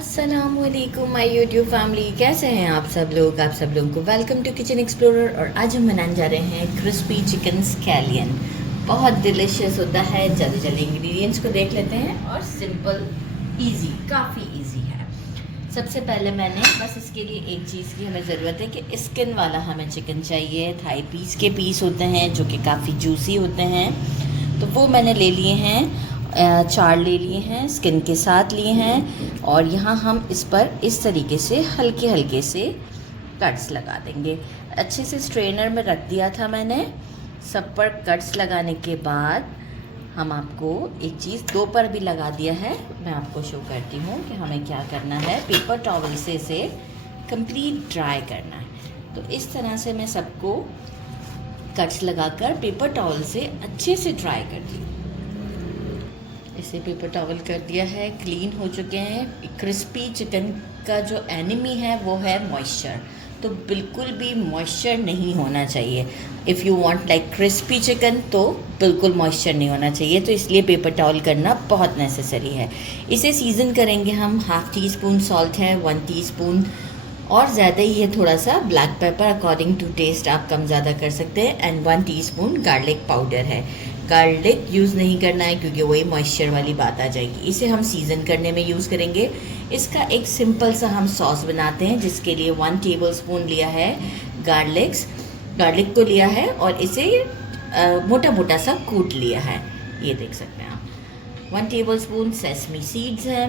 अस्सलामुअलैकुम my YouTube family, कैसे हैं आप सब लोग। आप सब लोगों को वेलकम टू किचन एक्सप्लोरर। और आज हम बनाने जा रहे हैं क्रिस्पी चिकन स्कैलियन। बहुत डिलीशियस होता है। जल्दी जल्दी इंग्रेडिएंट्स को देख लेते हैं और सिंपल इजी, काफ़ी इजी है। सबसे पहले मैंने बस इसके लिए एक चीज़ की हमें ज़रूरत है कि स्किन वाला हमें चिकन चाहिए। थाई पीस के पीस होते हैं जो कि काफ़ी जूसी होते हैं, तो वो मैंने ले लिए हैं। 4 ले लिए हैं, स्किन के साथ लिए हैं। और यहाँ हम इस पर इस तरीके से हल्के हल्के से कट्स लगा देंगे। अच्छे से स्ट्रेनर में रख दिया था मैंने। सब पर कट्स लगाने के बाद हम आपको एक चीज़ 2 पर भी लगा दिया है। मैं आपको शो करती हूँ कि हमें क्या करना है। पेपर टॉवल से इसे कंप्लीट ड्राई करना है। तो इस तरह से मैं सबको कट्स लगाकर पेपर टॉवल से अच्छे से ड्राई कर दी। इसे पेपर टॉवल कर दिया है, क्लीन हो चुके हैं। क्रिस्पी चिकन का जो एनिमी है वो है मॉइस्चर, तो बिल्कुल भी मॉइस्चर नहीं होना चाहिए। If you want like crispy chicken तो बिल्कुल मॉइस्चर नहीं होना चाहिए, तो इसलिए पेपर टॉवल करना बहुत नेसेसरी है। इसे सीज़न करेंगे हम। 1/2 टीस्पून सॉल्ट है, 1 टीस्पून और ज़्यादा ही है थोड़ा सा black pepper, according to taste आप कम ज़्यादा कर सकते हैं। एंड 1 टीस्पून गार्लिक पाउडर है। गार्लिक यूज़ नहीं करना है क्योंकि वही मॉइस्चर वाली बात आ जाएगी। इसे हम सीज़न करने में यूज़ करेंगे। इसका एक सिंपल सा हम सॉस बनाते हैं, जिसके लिए 1 टेबलस्पून लिया है गार्लिक को लिया है और इसे मोटा मोटा सा कूट लिया है। ये देख सकते हैं आप। 1 टेबलस्पून सेसमी सीड्स है,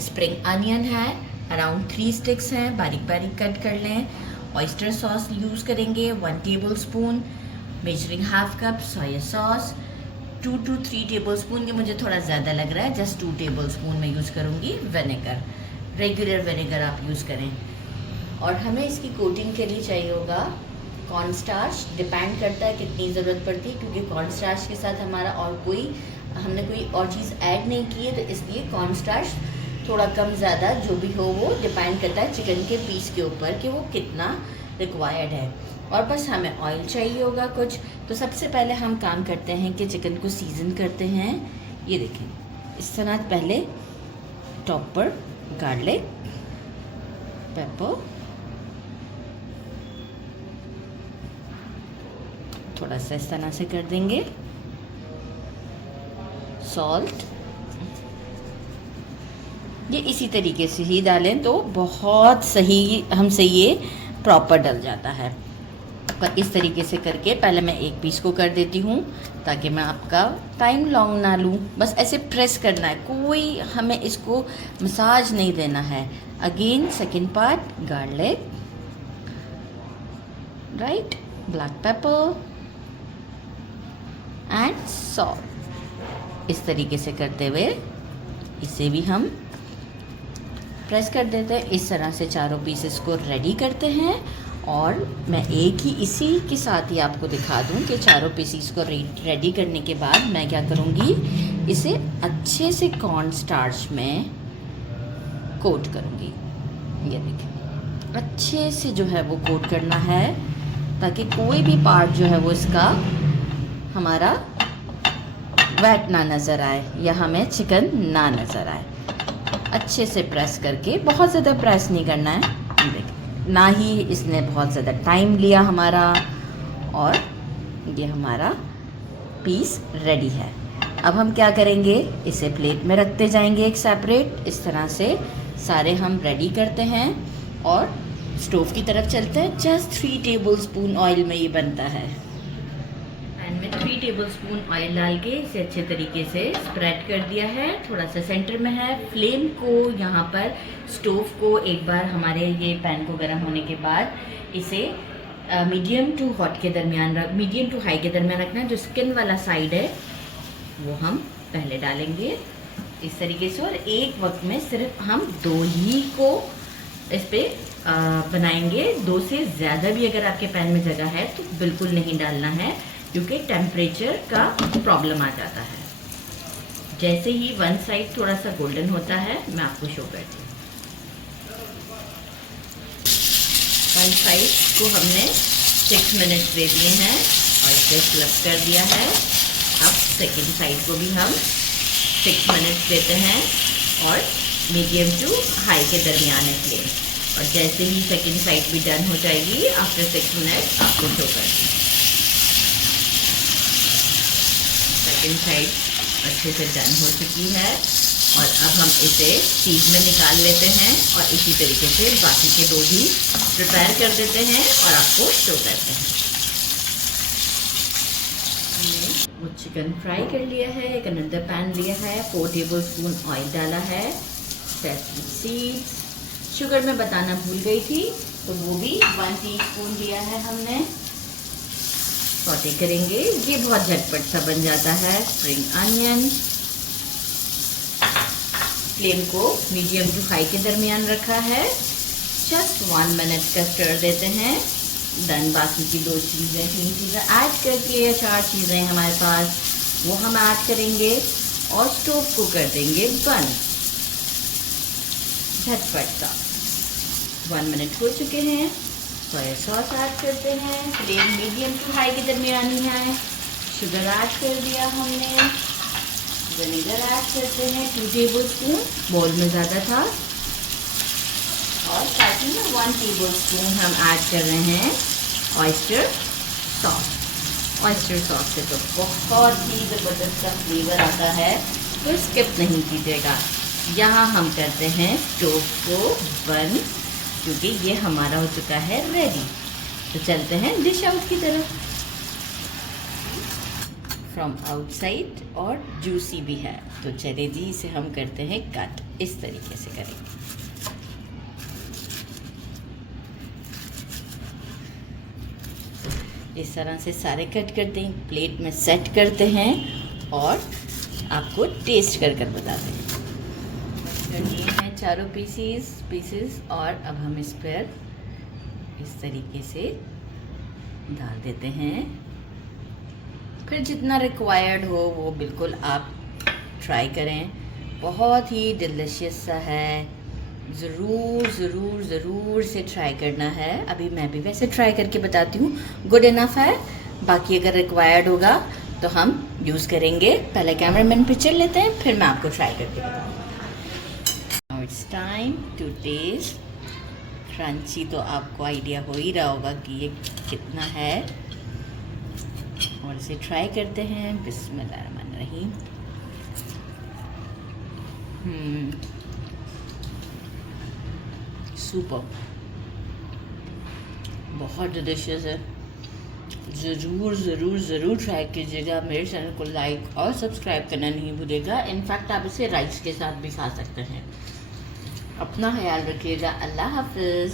स्प्रिंग अनियन है, अराउंड 3 स्टिक्स हैं, बारीक बारीक कट कर लें। ऑयस्टर सॉस यूज़ करेंगे 1 tablespoon. Measuring 1/2 cup soya sauce, 2 to 3 tablespoon, ये मुझे थोड़ा ज़्यादा लग रहा है, जस्ट 2 टेबलस्पून मैं यूज़ करूँगी। विनेगर, रेगुलर विनेगर आप यूज़ करें। और हमें इसकी कोटिंग के लिए चाहिए होगा कॉर्न स्टार्च। डिपेंड करता है कितनी ज़रूरत पड़ती है, क्योंकि कॉर्न स्टार्च के साथ हमारा और हमने कोई और चीज़ ऐड नहीं की है, तो इसलिए कॉर्न स्टार्च थोड़ा कम ज़्यादा जो भी हो वो डिपेंड करता है चिकन के पीस के ऊपर कि वो कितना रिक्वायर्ड है। और बस हमें ऑयल चाहिए होगा कुछ। तो सबसे पहले हम काम करते हैं कि चिकन को सीज़न करते हैं। ये देखें, इस तरह पहले टॉप पर गार्लिक, पेपर, थोड़ा सा इस तरह से कर देंगे, सॉल्ट, ये इसी तरीके से ही डालें तो बहुत सही हमसे ये प्रॉपर डल जाता है। पर इस तरीके से करके पहले मैं एक पीस को कर देती हूँ ताकि मैं आपका टाइम लॉन्ग ना लूँ। बस ऐसे प्रेस करना है, कोई हमें इसको मसाज नहीं देना है। Again second part, garlic, right, black pepper and salt. इस तरीके से करते हुए इसे भी हम प्रेस कर देते हैं। इस तरह से चारों पीसेस को रेडी करते हैं। और मैं एक ही इसी के साथ ही आपको दिखा दूं कि चारों पीसेस को रेडी करने के बाद मैं क्या करूंगी, इसे अच्छे से कॉर्न स्टार्च में कोट करूंगी। ये देखिए, अच्छे से जो है वो कोट करना है ताकि कोई भी पार्ट जो है वो इसका हमारा वेट ना नज़र आए या हमें चिकन ना नज़र आए। अच्छे से प्रेस करके, बहुत ज़्यादा प्रेस नहीं करना है, देखिए ना ही इसने बहुत ज़्यादा टाइम लिया हमारा। और ये हमारा पीस रेडी है। अब हम क्या करेंगे, इसे प्लेट में रखते जाएंगे एक सेपरेट। इस तरह से सारे हम रेडी करते हैं और स्टोव की तरफ चलते हैं। जस्ट 3 टेबलस्पून ऑयल में ये बनता है। पैन में 3 टेबलस्पून ऑयल डाल के इसे अच्छे तरीके से स्प्रेड कर दिया है। थोड़ा सा सेंटर में है। फ्लेम को यहाँ पर स्टोव को एक बार हमारे ये पैन को गर्म होने के बाद इसे मीडियम टू हाई के दरमियान रखना है। जो स्किन वाला साइड है वो हम पहले डालेंगे इस तरीके से। और एक वक्त में सिर्फ हम 2 ही को इस पर बनाएंगे। 2 से ज़्यादा भी अगर आपके पैन में जगह है तो बिल्कुल नहीं डालना है, क्योंकि टेम्परेचर का प्रॉब्लम आ जाता है। जैसे ही वन साइड थोड़ा सा गोल्डन होता है, मैं आपको शो करती हूँ। वन साइड को हमने 6 मिनट दे दिए हैं और इसे फ्लिप कर दिया है। अब सेकंड साइड को भी हम 6 मिनट देते हैं और मीडियम टू हाई के दरमियान है फ्लेम। और जैसे ही सेकंड साइड भी डन हो जाएगी आफ्टर 6 मिनट आपको शो कर दी। सेकंड साइड अच्छे से डन हो चुकी है और अब हम इसे चीज़ में निकाल लेते हैं और इसी तरीके से बाकी के दो भी प्रिपेयर कर देते हैं और आपको शो करते हैं। वो चिकन फ्राई कर लिया है, एक अनदर पैन लिया है, 4 टेबलस्पून ऑयल डाला है, सेसमी सीड्स, शुगर में बताना भूल गई थी तो वो भी 1 टीस्पून लिया है हमने। सौटे करेंगे, ये बहुत झटपट सा बन जाता है। स्प्रिंग अनियन, फ्लेम को मीडियम टू हाई के दरमियान रखा है। जस्ट 1 मिनट का स्टर देते हैं। देन बाकी की 2 चीज़ें 3 चीज़ें ऐड करके या 4 चीज़ें हमारे पास वो हम ऐड करेंगे और स्टोव को कर देंगे बंद। झटपट सा 1 मिनट हो चुके हैं। सोया सॉस ऐड करते हैं, फ्लेम मीडियम टू हाई के दरमियान ही है। शुगर ऐड कर दिया हमने, विनेगर ऐड करते हैं 2 टेबलस्पून, बोल में ज़्यादा था। और साथ ही में 1 टेबलस्पून हम ऐड कर रहे हैं ऑयस्टर सॉस। ऑयस्टर सॉस से तो बहुत ही ज़बरदस्त का फ्लेवर आता है, तो स्किप नहीं कीजिएगा। यहाँ हम करते हैं स्टोव को बंद क्योंकि ये हमारा हो चुका है रेडी। तो चलते हैं डिश आउट की तरफ। फ्रॉम आउटसाइड और जूसी भी है, तो चले जी इसे हम करते हैं कट। इस तरीके से करेंगे। इस तरह से सारे कट करते हैं, प्लेट में सेट करते हैं और आपको टेस्ट कर कर बताते हैं। कर लिए हैं चारों पीसेस और अब हम इस पर इस तरीके से डाल देते हैं। फिर जितना रिक्वायर्ड हो वो बिल्कुल आप ट्राई करें। बहुत ही डिलीशियस सा है, ज़रूर से ट्राई करना है। अभी मैं भी वैसे ट्राई करके बताती हूँ, गुड इनफ है। बाकी अगर रिक्वायर्ड होगा तो हम यूज़ करेंगे। पहले कैमरामैन पिक्चर लेते हैं, फिर मैं आपको ट्राई करके बताऊँगी। Now it's time to taste. Crunchy तो आपको आइडिया हो ही रहा होगा कि ये कितना है, और इसे ट्राई करते हैं। बिस्मिल्लाहिर्रहमानिर्रहीम। सुपर, बहुत डिलीशियस है। ज़रूर ट्राई कीजिएगा। मेरे चैनल को लाइक और सब्सक्राइब करना नहीं भूलिएगा। इनफैक्ट आप इसे राइस के साथ भी खा सकते हैं। अपना ख्याल रखिएगा। अल्लाह हाफिज़।